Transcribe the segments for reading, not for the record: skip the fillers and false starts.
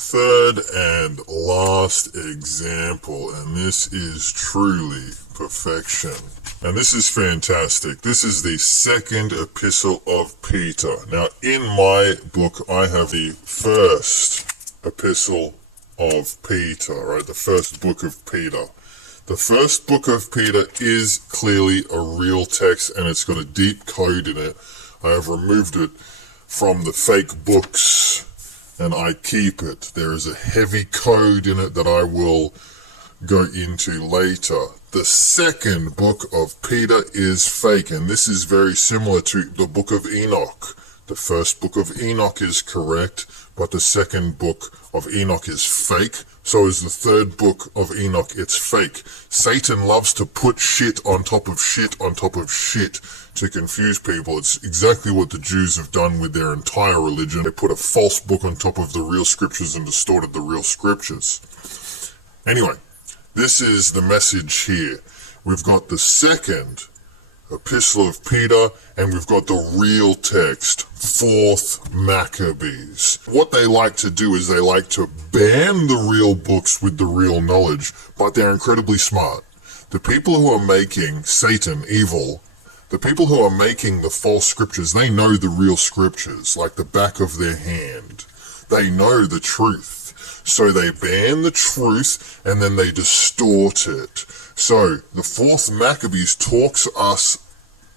Third and last example, and this is truly perfection. And this is fantastic. This is the second epistle of Peter. Now, in my book, I have the first epistle of Peter, right? The first book of Peter. The first book of Peter is clearly a real text, and it's got a deep code in it. I have removed it from the fake books, and I keep it. There is a heavy code in it that I will go into later. The second book of Peter is fake, and this is very similar to the book of Enoch. The first book of Enoch is correct, but the second book of Enoch is fake. So is the third book of Enoch. It's fake. Satan loves to put shit on top of shit on top of shit to confuse people. It's exactly what the Jews have done with their entire religion. They put a false book on top of the real scriptures and distorted the real scriptures. Anyway, this is the message here. We've got the second epistle of Peter, and we've got the real text, 4th Maccabees. What they like to do is they like to ban the real books with the real knowledge, but they're incredibly smart. The people who are making Satan evil, the people who are making the false scriptures, they know the real scriptures like the back of their hand. They know the truth. So they ban the truth and then they distort it. So the 4th Maccabees talks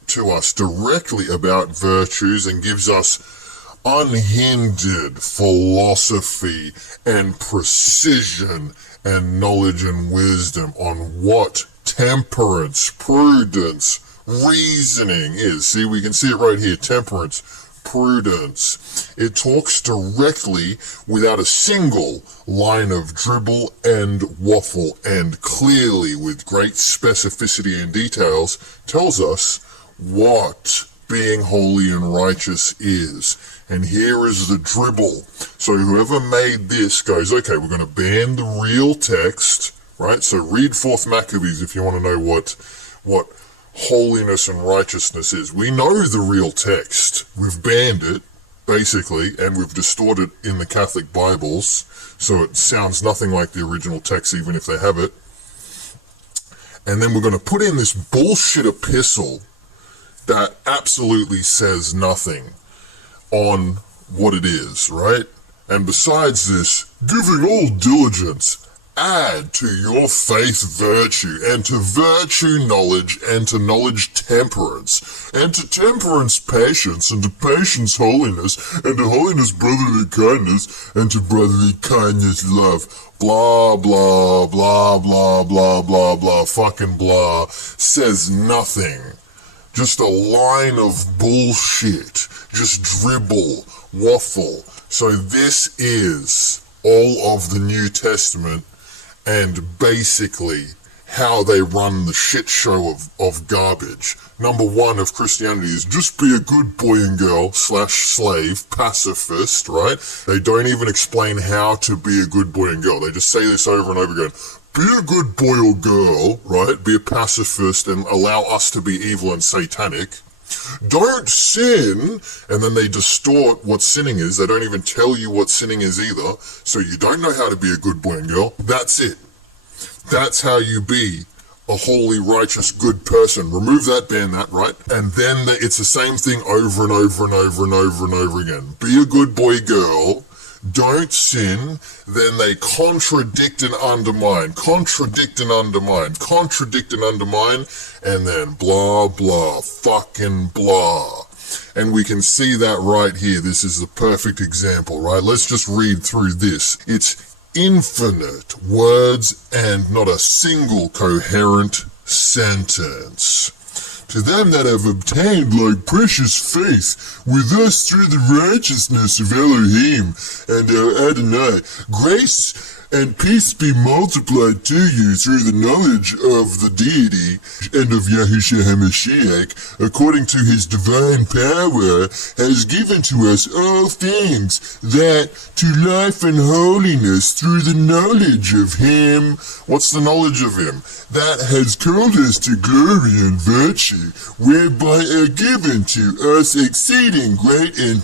to us directly about virtues and gives us unhindered philosophy and precision and knowledge and wisdom on what temperance, prudence, reasoning is. See, we can see it right here, temperance, prudence. It talks directly without a single line of dribble and waffle, and clearly with great specificity and details tells us what being holy and righteous is. And here is the dribble. So whoever made this goes, okay, we're going to ban the real text, right? So read 4th Maccabees if you want to know what holiness and righteousness is. We know the real text. We've banned it, basically, and we've distorted it in the Catholic Bibles, so it sounds nothing like the original text, even if they have it. And then we're going to put in this bullshit epistle that absolutely says nothing on what it is, right? And besides this, giving all diligence, add to your faith virtue, and to virtue knowledge, and to knowledge temperance, and to temperance patience, and to patience holiness, and to holiness brotherly kindness, and to brotherly kindness love. Blah, blah, blah, blah, blah, blah, blah, fucking blah, says nothing. Just a line of bullshit, just dribble, waffle. So this is all of the New Testament, and basically how they run the shit show of garbage. Number 1 of Christianity is just be a good boy and girl / slave, pacifist, right? They don't even explain how to be a good boy and girl. They just say this over and over again. Be a good boy or girl, right? Be a pacifist and allow us to be evil and satanic. Don't sin, and then they distort what sinning is. They don't even tell you what sinning is either, so you don't know how to be a good boy and girl. That's it. That's how you be a holy, righteous, good person. Remove that, ban that, right? And then it's the same thing over and over and over and over and over again. Be a good boy, girl. Don't sin. Then they contradict and undermine, contradict and undermine, contradict and undermine, and then blah, blah, fucking blah. And we can see that right here. This is the perfect example, right? Let's just read through this. It's infinite words and not a single coherent sentence. To them that have obtained like precious faith with us through the righteousness of Elohim and our Adonai, grace and peace be multiplied to you through the knowledge of the deity and of Yahushua HaMashiach, according to his divine power, has given to us all things, that to life and holiness through the knowledge of him. What's the knowledge of him? That has called us to glory and virtue, whereby are given to us exceeding great and